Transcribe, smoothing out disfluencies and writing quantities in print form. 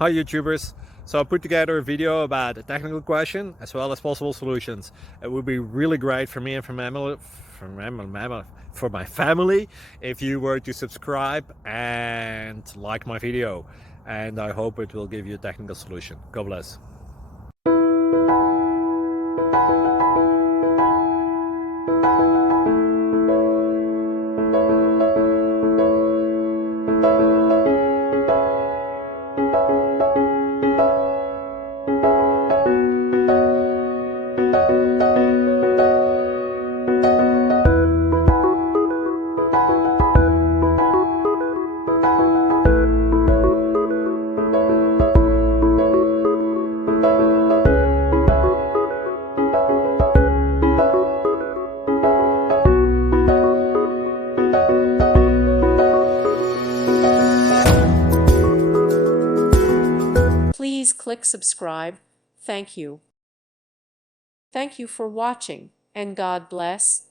Hi YouTubers! So I put together a video about a technical question as well as possible solutions. It would be really great for me and for my family if you were to subscribe and like my video, and I hope it will give you a technical solution. God bless. Please click subscribe. Thank you. Thank you for watching, and God bless.